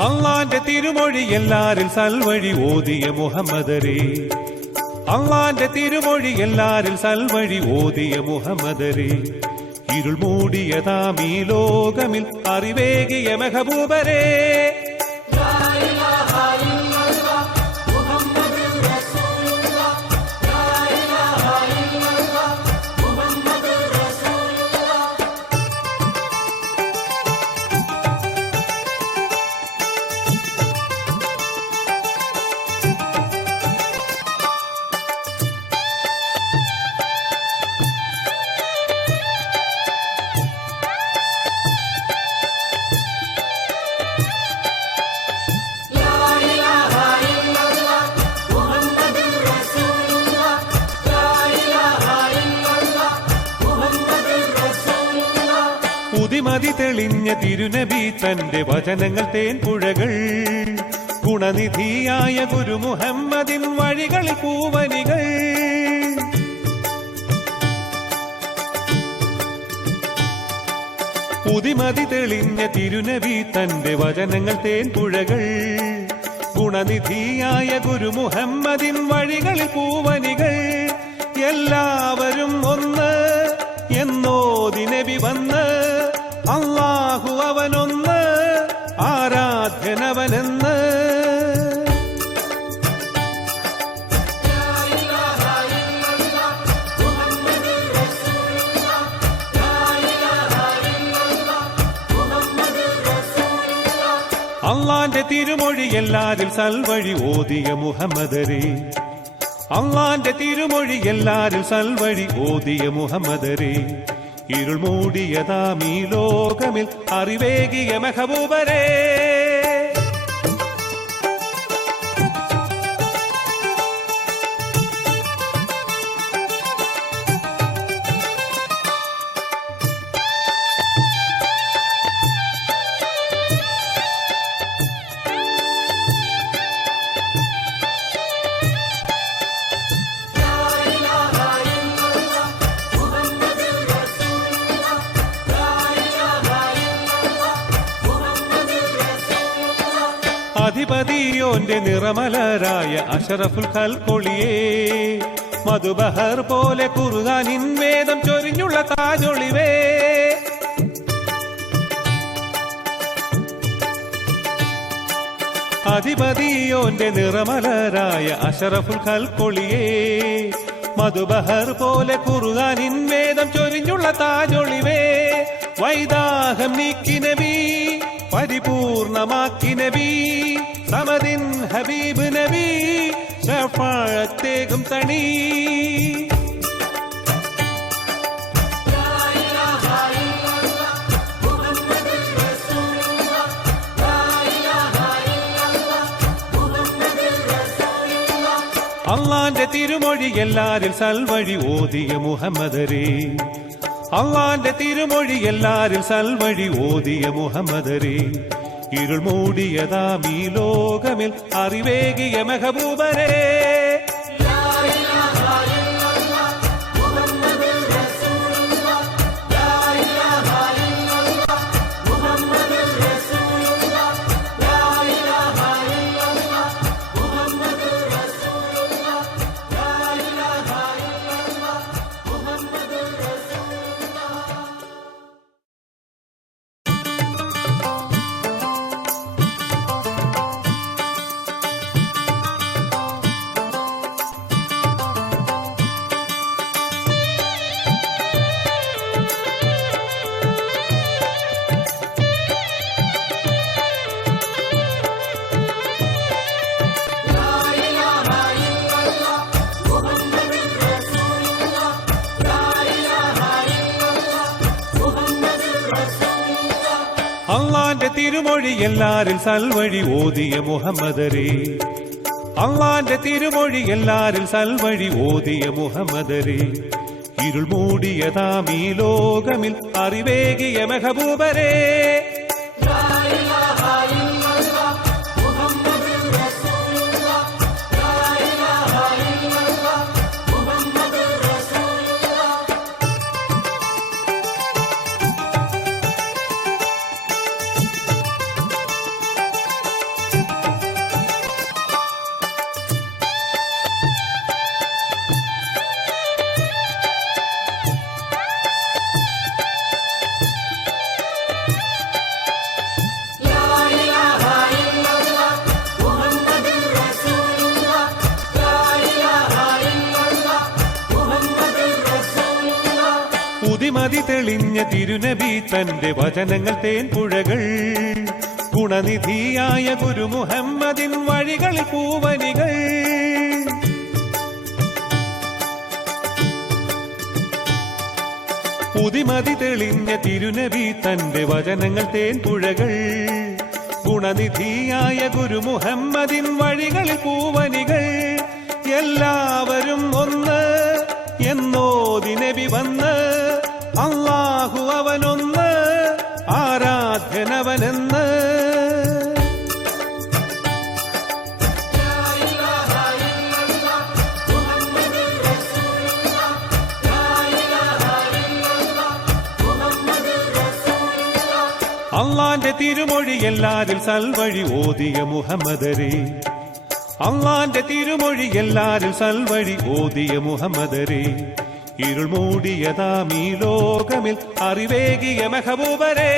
അള്ളാന്റെ തിരുമൊഴി എല്ലാരിൽ സൽവഴി ഓതിയ മുഹമ്മദരേ. അള്ളാന്റെ തിരുമൊഴി എല്ലാരിൽ സൽവഴി ഓതിയ മുഹമ്മദരേ. ഇരുൾ മൂടിയതാം ലോകമിൽ അറിവേകിയ മെഹബൂബരേ. പുതിമതി തെളിഞ്ഞ തിരുനബി തന്റെ വചനങ്ങൾ തേൻപുഴകൾ ഗുണനിധിയായ ഗുരു മുഹമ്മദിൻ വഴികളിൽ പൂവനികൾ. പുതിമതി തെളിഞ്ഞ തിരുനബി തന്റെ വചനങ്ങൾ തേൻപുഴകൾ ഗുണനിധിയായ ഗുരു മുഹമ്മദിൻ വഴികളിൽ പൂവനികൾ. എല്ലാവരും ഒന്ന് എന്നോ നബി വന്ന് അള്ളാന്റെ തിരുമൊഴി എല്ലാരിൽ സൽവഴി ഓതിയ മുഹമ്മദരേ. അള്ളാന്റെ തിരുമൊഴി എല്ലാരിൽ സൽവഴി ഓതിയ മുഹമ്മദരേ. ഇരുൾ മൂടിയതാം ലോകമിൽ അറിവേകിയ മെഹബൂബരേ. അധിപതിയോന്റെ നിറമലരായ അഷറഫുൽ കൽക്കൊളിയേ മധുബഹർ പോലെ കുറുകാനിൻ വേദം ചൊരിഞ്ഞുള്ള താജൊളിവേ അധിപതിയോന്റെ നിറമലരായ അഷറഫുൽ കൽക്കൊളിയേ മധുബഹർ പോലെ കുറുകാനിൻ വേദം ചൊരിഞ്ഞുള്ള താജൊളിവേ വൈദാഹം നീക്കി നബി പരിപൂർണമാക്കി സമദിൻ ഹബീബ് നബി ഷഫാഴത്തേകും തണി. അള്ളാന്റെ തിരുമൊഴി എല്ലാരിൽ സൽവഴി ഓതിയ മുഹമ്മദരേ. അള്ളാന്റെ തിരുമൊഴി എല്ലാരിൽ സൽവഴി ഓതിയ മുഹമ്മദരേ. ഇരുൾ മൂടിയതാം ഈ ലോകമിൽ അറിവേകിയ മെഹബൂബരേ തിരുമൊഴി എല്ലാരിൽ സൽവഴി ഓതിയ മുഹമ്മദരേ. അള്ളാന്റെ തിരുമൊഴി എല്ലാരിൽ സൽവഴി ഓതിയ മുഹമ്മദരേ. ഇരുൾ മൂടിയതാം ഈ ലോകമിൽ അറിവേകിയ മെഹബൂബരേ. പുതിമതി തെളിഞ്ഞ തിരുനബി തന്റെ വചനങ്ങൾ തേൻപുഴകൾ ഗുണനിധിയായ ഗുരു മുഹമ്മദിൻ വഴികൾ പൂവനികൾ. പുതിമതി തെളിഞ്ഞ തിരുനബി തന്റെ വചനങ്ങൾ തേൻപുഴകൾ ഗുണനിധിയായ ഗുരു മുഹമ്മദിൻ വഴികൾ പൂവനികൾ. എല്ലാവരും ഒന്ന് എന്നോ നബി വന്ന് അള്ളാഹു അവനൊന്ന് ആരാധ്യനവനെന്ന്. അള്ളാന്റെ തിരുമൊഴി എല്ലാരിൽ സൽവഴി ഓതിയ മുഹമ്മദരെ. അള്ളാന്റെ തിരുമൊഴി എല്ലാരിൽ സൽവഴി ഓതിയ മുഹമ്മദരെ. ഇരുൾ മൂടിയതാം ലോകമിൽ അറിവേകിയ മെഹബൂബരേ